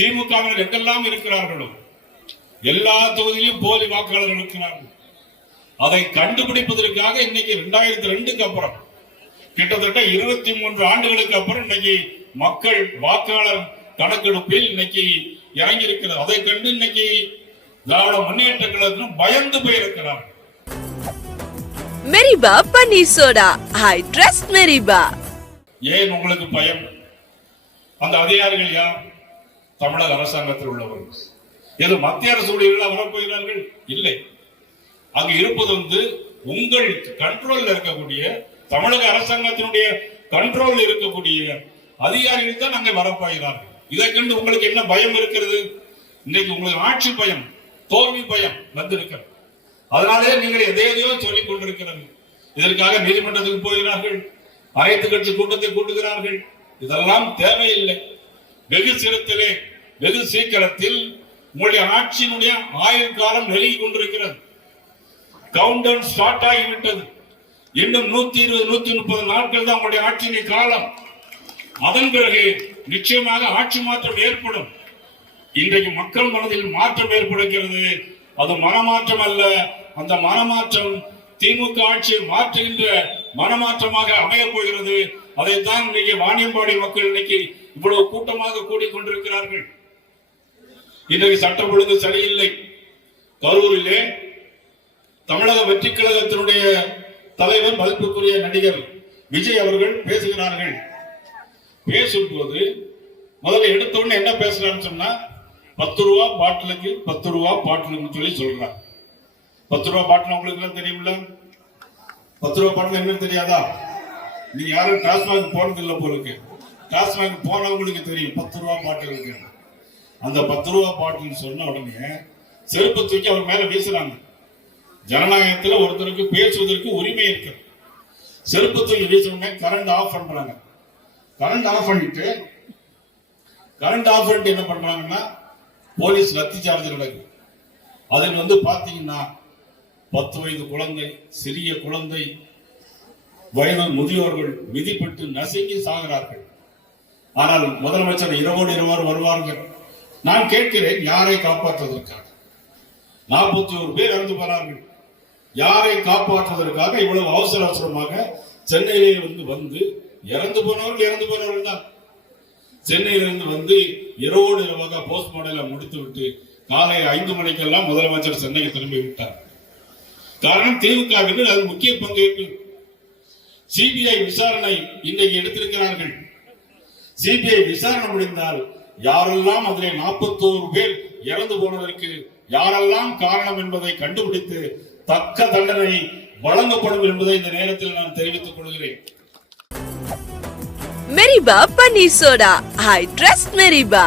திமுகவினர் எங்கெல்லாம் இருக்கிறார்களோ எல்லா தொகுதியிலும் போலி வாக்காளர்கள் இருக்கிறார்கள். அதை கண்டுபிடிப்பதற்காக இன்னைக்கு 2002க்கு அப்புறம் கிட்டத்தட்ட 23 ஆண்டுகளுக்கு அப்புறம் இன்னைக்கு மக்கள் வாக்காளர் கணக்கெடுப்பில் இன்னைக்கு இறங்கி இருக்கிறது. அதை கண்டு இன்னைக்கு திராவிட முன்னேற்ற கழகத்திலும் பயந்து போயிருக்கிறார். மெரிபா பன்னீர் சோடா, ஐ ட்ரஸ்ட் மெரிபா. ஏன் உங்களுக்கு பயம்? அந்த அதிகாரிகள் யார்? தமிழக அரசாங்கத்தில் உள்ளவர்கள். எது மத்திய அரசு ஊழியர்கள் வரப்போகிறார்கள்? இல்லை. அங்கு இருப்பது உங்கள் கண்ட்ரோல் இருக்கக்கூடிய தமிழக அரசாங்கத்தினுடைய கண்ட்ரோல் இருக்கக்கூடிய அதிகாரிகள் தான் அங்கே வரப்போகிறார்கள். இதை கண்டு உங்களுக்கு என்ன பயம் இருக்கிறது? இன்னைக்கு உங்களுக்கு ஆட்சி பயம், தோல்வி பயம் வந்திருக்கிறது. அதனாலே நீங்கள் எதையோ சொல்லிக் கொண்டிருக்கிறது. இதற்காக நீதிமன்றத்துக்கு போகிறார்கள், அனைத்து கட்சி கூட்டத்தை கூட்டுகிறார்கள். இதெல்லாம் தேவையில்லை. வெகு சீக்கிரத்தில் உங்களுடைய ஆட்சியினுடைய ஆயுள் காலம் நெருங்கி கொண்டிருக்கிறது. கவுண்ட் டவுன் ஸ்டார்ட் ஆகிவிட்டது. இன்னும் 120-130 நாட்கள் தான் உங்களுடைய ஆட்சியின் காலம். அதன் பிறகு நிச்சயமாக ஆட்சி மாற்றம் ஏற்படும். இன்றைக்கு மக்கள் மனதில் மாற்றம் ஏற்படுகிறது. அது மனமாற்றம் அல்ல. அந்த மனமாற்றம் திமுக ஆட்சியை மாற்றுகின்ற மனமாற்றமாக அமையப் போகிறது. அதைத்தான் இன்னைக்கு வாணியம்பாடி மக்கள் இன்னைக்கு இவ்வளவு கூட்டமாக கூடிக்கொண்டிருக்கிறார்கள். இன்றைக்கு சட்டம் ஒழுங்கு சரியில்லை. கரூரிலே தமிழக வெற்றி கழகத்தினுடைய தலைவர் மதிப்புக்குரிய நடிகர் விஜய் அவர்கள் பேசுகிறார்கள். பேசும்போது முதல்ல எடுத்தோன்னு என்ன பேசுறான்னு சொன்னா 10 ரூபா பாட்டிலுக்கு 10 ரூபா பாட்டிலுக்கு சொல்லி சொல்றாங்க. 10 ரூபா பாட்டில் உங்களுக்கு எல்லாம் தெரியுமில்ல? 10 ரூபா பாட்டில் என்னன்னு தெரியாதா? நீங்க யாரும் டாஸ்மாக் போனது இல்லை போலுக்கு. டாஸ்மாக் போனவங்களுக்கு தெரியும் 10 ரூபா பாட்டில் இருக்கு. அந்த 10 ரூபா பாட்டில் சொன்ன உடனே செருப்பு தூக்கி அவர் மேல வீசுறாங்க. ஜனநாயகத்தில் ஒருத்தருக்கு பேசுவதற்கு உரிமை இருக்கு. செருப்பு தூக்கி வீசுறவங்க கரண்ட் ஆஃப் பண்றாங்க. கரண்ட் ஆஃப் பண்ணிட்டு என்ன பண்றாங்கன்னா போலீஸ் லத்தி சார்ஜ் நடக்குது. அதில் பாத்தீங்கன்னா 10 வயது குழந்தை, சிறிய குழந்தை, வயது முதியோர்கள் மிதிப்பட்டு நசுங்கி சாகிறார்கள். ஆனால் முதலமைச்சர் இரவோடு இரவாறு வருவார்கள். நான் கேட்கிறேன், யாரை காப்பாற்றுவதற்காக 41 பேர் இறந்து போறார்கள். யாரை காப்பாற்றுவதற்காக இவ்வளவு அவசரமாக சென்னையிலே வந்து இறந்து போனவர்கள் தான். சென்னையிலிருந்து இரவோடு இரவாக போஸ்ட் மாடலை முடித்து விட்டு காலை 5 மணிக்கெல்லாம் முதலமைச்சர் சென்னைக்கு திரும்பி விட்டார். காரணம் திமுகவிற்கு அது முக்கிய பங்கேற்பு. சிபிஐ விசாரணை இன்றைக்கு எடுத்திருக்கிறார்கள். சிபிஐ விசாரணை முடிந்தால் யாரெல்லாம் அதிலே 41 பேர் இறந்து போனதற்கு யாரெல்லாம் காரணம் என்பதை கண்டுபிடித்து தக்க தண்டனை வழங்கப்படும் என்பதை இந்த நேரத்தில் நான் தெரிவித்துக் கொள்கிறேன். மெரிபா பன்னீர் சோடா, ஐ ட்ரஸ்ட் மெரிபா.